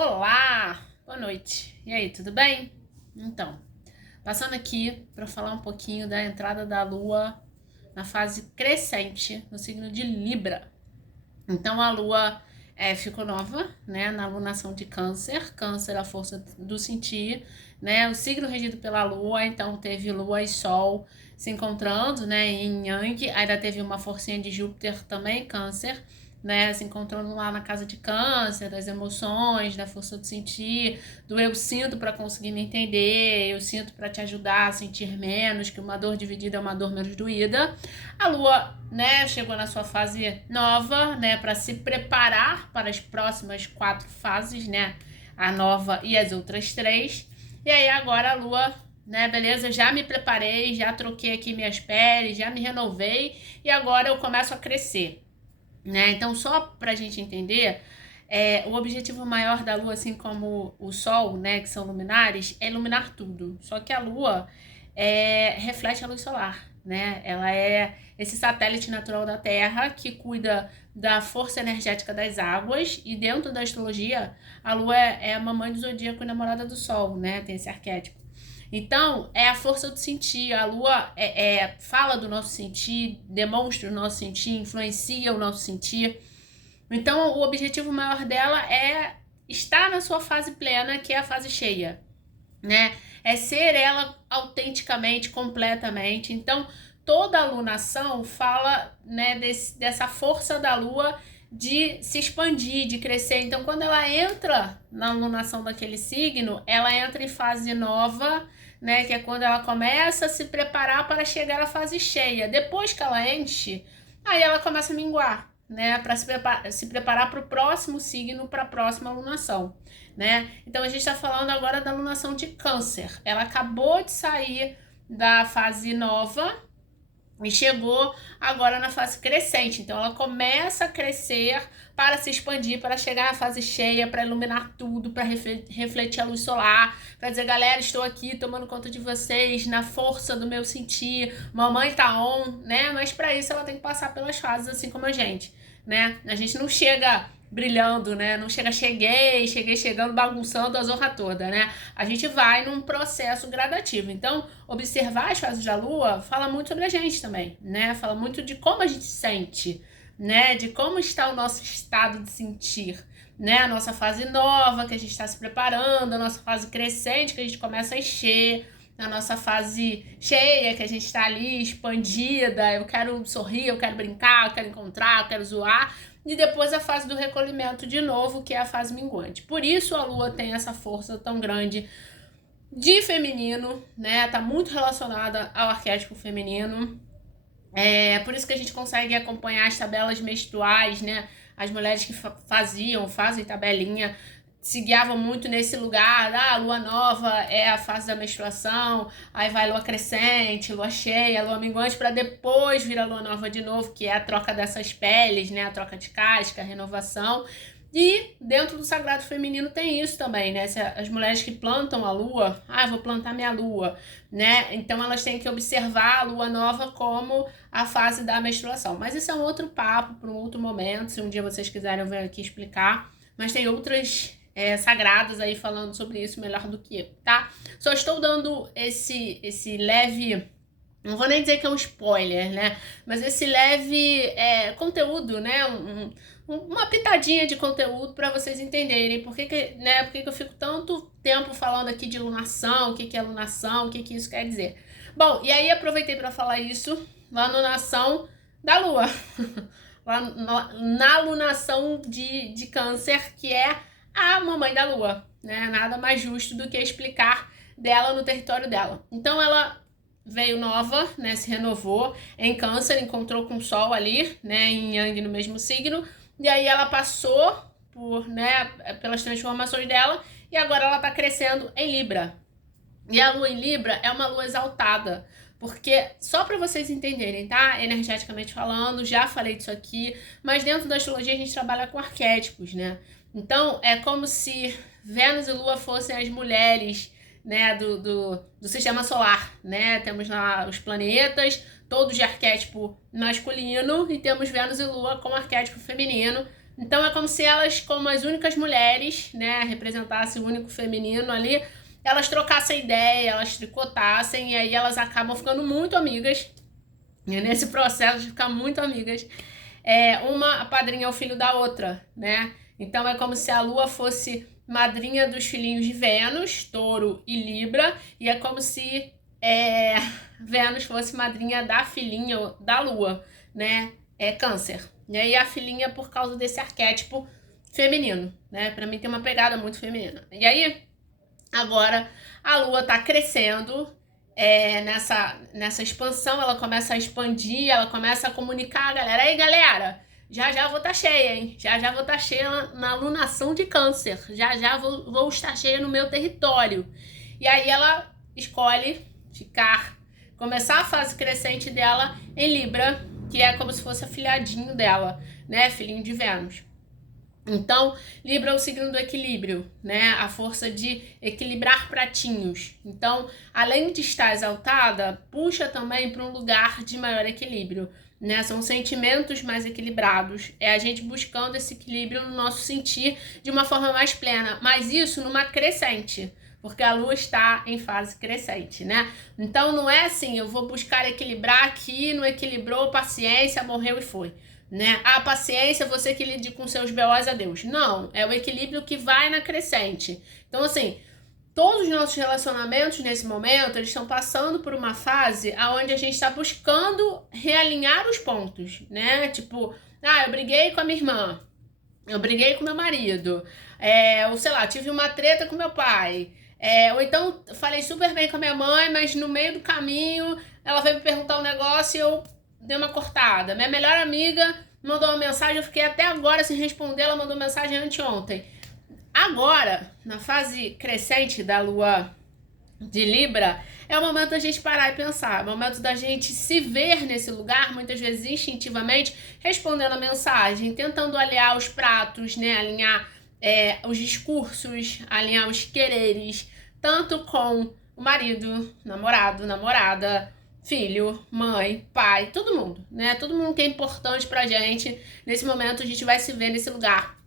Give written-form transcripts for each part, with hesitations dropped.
Olá, boa noite. E aí, tudo bem? Então, passando aqui para falar um pouquinho da entrada da Lua na fase crescente no signo de Libra. Então, a Lua ficou nova, né, na lunação de Câncer. Câncer é a força do sentir, né, o signo regido pela Lua. Então, teve Lua e Sol se encontrando, né, em Yang. Ainda teve uma forcinha de Júpiter também, Câncer, né, se encontrando lá na casa de Câncer, das emoções, da força do sentir, do eu sinto para conseguir me entender, eu sinto para te ajudar a sentir menos, que uma dor dividida é uma dor menos doída. A Lua, né, chegou na sua fase nova, né, para se preparar para as próximas 4 fases, né, a nova e as outras 3. E aí agora a Lua, né, beleza, já me preparei, já troquei aqui minhas peles, já me renovei e agora eu começo a crescer. Né? Então, só para a gente entender, o objetivo maior da Lua, assim como o Sol, né, que são luminares, é iluminar tudo. Só que a Lua reflete a luz solar, né? Ela é esse satélite natural da Terra que cuida da força energética das águas, e dentro da astrologia, a Lua é a mamãe do zodíaco e namorada do Sol, né? Tem esse arquétipo. Então, é a força do sentir. A Lua fala do nosso sentir, demonstra o nosso sentir, influencia o nosso sentir. Então, o objetivo maior dela é estar na sua fase plena, que é a fase cheia, né? É ser ela autenticamente, completamente. Então, toda alunação fala, né, dessa força da Lua de se expandir, de crescer. Então, quando ela entra na alunação daquele signo, ela entra em fase nova, né, que é quando ela começa a se preparar para chegar à fase cheia. Depois que ela enche, aí ela começa a minguar, né, para se preparar para o próximo signo, para a próxima alunação, né? Então a gente está falando agora da alunação de Câncer. Ela acabou de sair da fase nova e chegou agora na fase crescente. Então ela começa a crescer para se expandir, para chegar à fase cheia, para iluminar tudo, para refletir a luz solar, para dizer, galera, estou aqui tomando conta de vocês, na força do meu sentir, mamãe tá on, né? Mas para isso ela tem que passar pelas fases, assim como a gente, né? A gente não chega brilhando, né? Não cheguei chegando, bagunçando a zorra toda, né? A gente vai num processo gradativo. Então, observar as fases da Lua fala muito sobre a gente também, né? Fala muito de como a gente sente, né? De como está o nosso estado de sentir, né? A nossa fase nova, que a gente está se preparando, a nossa fase crescente, que a gente começa a encher, a nossa fase cheia, que a gente está ali expandida, eu quero sorrir, eu quero brincar, eu quero encontrar, eu quero zoar, e depois a fase do recolhimento de novo, que é a fase minguante. Por isso a Lua tem essa força tão grande de feminino, né? Tá muito relacionada ao arquétipo feminino. É por isso que a gente consegue acompanhar as tabelas menstruais, né? As mulheres que fazem tabelinha, se guiavam muito nesse lugar. A lua nova é a fase da menstruação, aí vai lua crescente, lua cheia, lua minguante, para depois vir a lua nova de novo, que é a troca dessas peles, né? A troca de casca, a renovação. E dentro do sagrado feminino tem isso também, né? As mulheres que plantam a lua, vou plantar minha lua, né? Então elas têm que observar a lua nova como a fase da menstruação. Mas isso é um outro papo para um outro momento, se um dia vocês quiserem eu venho aqui explicar. Mas tem outras sagradas aí falando sobre isso melhor do que eu, tá? Só estou dando esse leve, não vou nem dizer que é um spoiler, né? Mas esse leve conteúdo, né? Uma pitadinha de conteúdo para vocês entenderem por que eu fico tanto tempo falando aqui de lunação, o que é lunação, o que isso quer dizer. Bom, e aí aproveitei para falar isso lá na lunação da Lua, lá na lunação de Câncer, que é a mamãe da Lua, né? Nada mais justo do que explicar dela no território dela. Então ela veio nova, né? Se renovou em Câncer, encontrou com o Sol ali, né? Em Yang no mesmo signo. E aí ela passou pelas transformações dela e agora ela tá crescendo em Libra. E a Lua em Libra é uma lua exaltada, porque, só para vocês entenderem, tá? Energeticamente falando, já falei disso aqui, mas dentro da astrologia a gente trabalha com arquétipos, né? Então, é como se Vênus e Lua fossem as mulheres, né, do sistema solar, né? Temos lá os planetas, todos de arquétipo masculino, e temos Vênus e Lua com arquétipo feminino, Então é como se elas, como as únicas mulheres, né, representassem o único feminino ali, elas trocassem ideia, elas tricotassem, e aí elas acabam ficando muito amigas. E nesse processo de ficar muito amigas, uma apadrinha o filho da outra, né? Então é como se a Lua fosse madrinha dos filhinhos de Vênus, Touro e Libra, e é como se Vênus fosse madrinha da filhinha da Lua, né? Câncer. E aí a filhinha por causa desse arquétipo feminino, né? Pra mim tem uma pegada muito feminina. E aí, agora a Lua tá crescendo, nessa expansão, ela começa a expandir, ela começa a comunicar a galera. Aí, galera, já vou estar cheia, hein? Já vou estar cheia na lunação de Câncer. Já vou estar cheia no meu território. E aí ela escolhe começar a fase crescente dela em Libra, que é como se fosse afilhadinho dela, né? Filhinho de Vênus. Então, Libra é o signo do equilíbrio, né? A força de equilibrar pratinhos. Então, além de estar exaltada, puxa também para um lugar de maior equilíbrio, né? São sentimentos mais equilibrados. É a gente buscando esse equilíbrio no nosso sentir de uma forma mais plena, mas isso numa crescente, porque a Lua está em fase crescente, né? Então, não é assim, eu vou buscar equilibrar aqui, não equilibrou, paciência, morreu e foi. Né? A paciência, você que lide com seus BOs a Deus. Não, é o equilíbrio que vai na crescente. Então, assim, todos os nossos relacionamentos nesse momento, eles estão passando por uma fase onde a gente está buscando realinhar os pontos, né? Tipo, eu briguei com a minha irmã, eu briguei com meu marido, ou sei lá, tive uma treta com meu pai, ou então falei super bem com a minha mãe, mas no meio do caminho ela veio me perguntar um negócio e eu dei uma cortada. Minha melhor amiga mandou uma mensagem, eu fiquei até agora sem responder, ela mandou mensagem anteontem. Agora, na fase crescente da Lua de Libra, é o momento da gente parar e pensar, é o momento da gente se ver nesse lugar, muitas vezes instintivamente, respondendo a mensagem, tentando alinhar os pratos, né, alinhar os discursos, alinhar os quereres, tanto com o marido, namorado, namorada, filho, mãe, pai, todo mundo, né? Todo mundo que é importante pra gente. Nesse momento a gente vai se ver nesse lugar,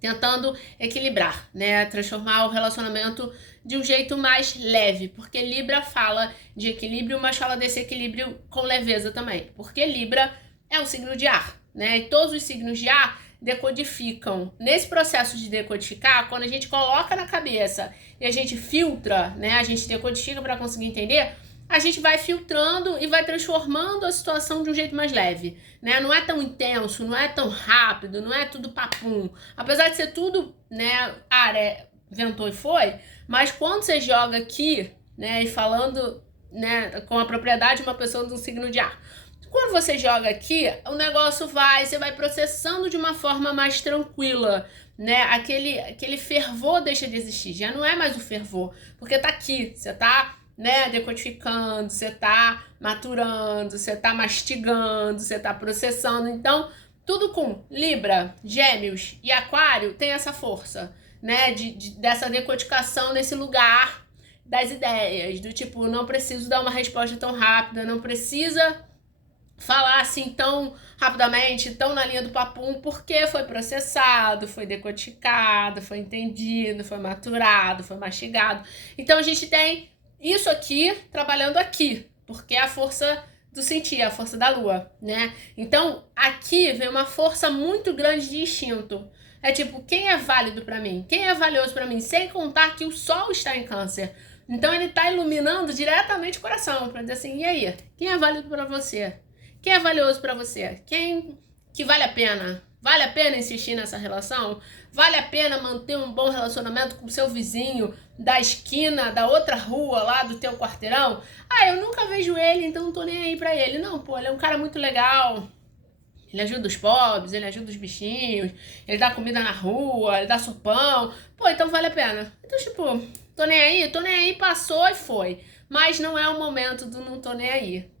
tentando equilibrar, né? Transformar o relacionamento de um jeito mais leve, porque Libra fala de equilíbrio, mas fala desse equilíbrio com leveza também, porque Libra é um signo de ar, né? E todos os signos de ar decodificam. Nesse processo de decodificar, quando a gente coloca na cabeça e a gente filtra, né? A gente decodifica para conseguir entender, a gente vai filtrando e vai transformando a situação de um jeito mais leve, né? Não é tão intenso, não é tão rápido, não é tudo papum. Apesar de ser tudo, né, ventou e foi, mas quando você joga aqui, né, e falando, né, com a propriedade de uma pessoa de um signo de ar, quando você joga aqui, o negócio você vai processando de uma forma mais tranquila, né? Aquele fervor deixa de existir, já não é mais o fervor, porque tá aqui, você tá, né, decodificando, você tá maturando, você tá mastigando, você tá processando. Então, tudo com Libra, Gêmeos e Aquário tem essa força, né, dessa decodificação nesse lugar das ideias, do tipo, não preciso dar uma resposta tão rápida, não precisa falar assim tão rapidamente, tão na linha do papum, porque foi processado, foi decodificado, foi entendido, foi maturado, foi mastigado. Então a gente tem isso aqui trabalhando aqui, porque é a força do sentir, a força da Lua, né? Então aqui vem uma força muito grande de instinto. É tipo, quem é válido pra mim? Quem é valioso pra mim? Sem contar que o Sol está em Câncer. Então ele tá iluminando diretamente o coração, pra dizer assim, e aí? Quem é válido pra você? Quem é valioso pra você? Quem que vale a pena? Vale a pena insistir nessa relação? Vale a pena manter um bom relacionamento com o seu vizinho da esquina, da outra rua lá do teu quarteirão? Eu nunca vejo ele, então não tô nem aí pra ele. Não, pô, ele é um cara muito legal. Ele ajuda os pobres, ele ajuda os bichinhos, ele dá comida na rua, ele dá sopão. Pô, então vale a pena. Então, tipo, tô nem aí, passou e foi. Mas não é o momento do não tô nem aí.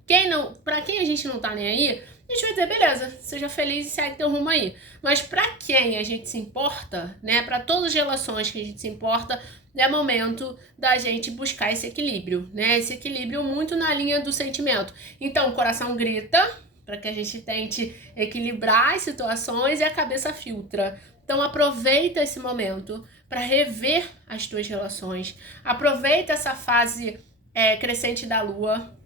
Pra quem a gente não tá nem aí, a gente vai dizer, beleza, seja feliz e segue teu rumo aí. Mas pra quem a gente se importa, né, pra todas as relações que a gente se importa, é momento da gente buscar esse equilíbrio, né, esse equilíbrio muito na linha do sentimento. Então, o coração grita, para que a gente tente equilibrar as situações e a cabeça filtra. Então aproveita esse momento para rever as tuas relações. Aproveita essa fase crescente da lua,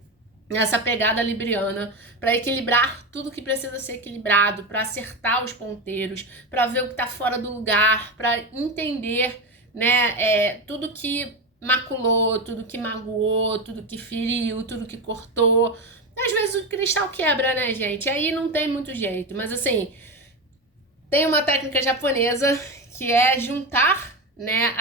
essa pegada libriana, para equilibrar tudo que precisa ser equilibrado, para acertar os ponteiros, para ver o que está fora do lugar, para entender, né, tudo que maculou, tudo que magoou, tudo que feriu, tudo que cortou. Às vezes o cristal quebra, né, gente? Aí não tem muito jeito, mas assim, tem uma técnica japonesa que é juntar, né,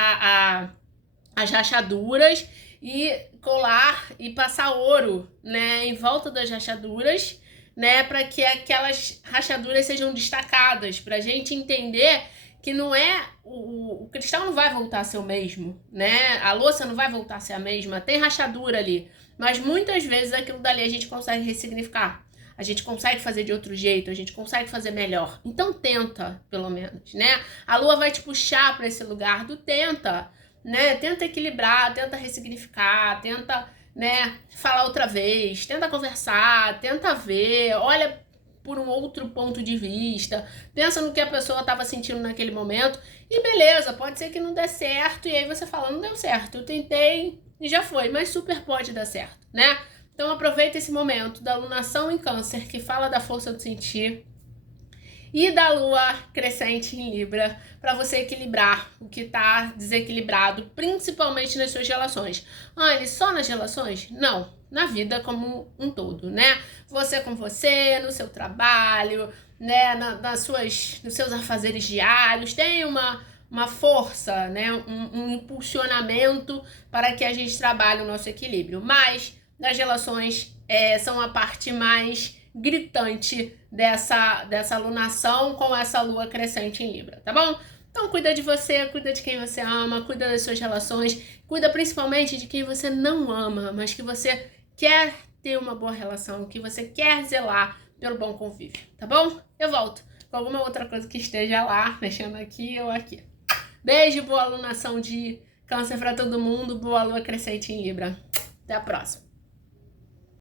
as rachaduras e colar e passar ouro, né, em volta das rachaduras, né, para que aquelas rachaduras sejam destacadas, para a gente entender que não é o cristal não vai voltar a ser o mesmo, né? A louça não vai voltar a ser a mesma, tem rachadura ali, mas muitas vezes aquilo dali a gente consegue ressignificar. A gente consegue fazer de outro jeito, a gente consegue fazer melhor. Então tenta, pelo menos, né? A lua vai te puxar para esse lugar do tenta, né? Tenta equilibrar, tenta ressignificar, tenta, né, falar outra vez, tenta conversar, tenta ver, olha por um outro ponto de vista, pensa no que a pessoa estava sentindo naquele momento e beleza, pode ser que não dê certo e aí você fala, não deu certo, eu tentei e já foi, mas super pode dar certo, né? Então aproveita esse momento da lunação em Câncer, que fala da força do sentir, e da lua crescente em Libra, para você equilibrar o que está desequilibrado, principalmente nas suas relações. Anne, só nas relações? Não, na vida como um todo, né? Você com você, no seu trabalho, né? Nos seus afazeres diários, tem uma força, né? Um impulsionamento para que a gente trabalhe o nosso equilíbrio. Mas nas relações são a parte mais gritante dessa alunação com essa lua crescente em Libra, tá bom? Então cuida de você, cuida de quem você ama, cuida das suas relações, cuida principalmente de quem você não ama, mas que você quer ter uma boa relação, que você quer zelar pelo bom convívio, tá bom? Eu volto com alguma outra coisa que esteja lá, mexendo aqui ou aqui. Beijo, boa alunação de Câncer pra todo mundo, boa lua crescente em Libra. Até a próxima.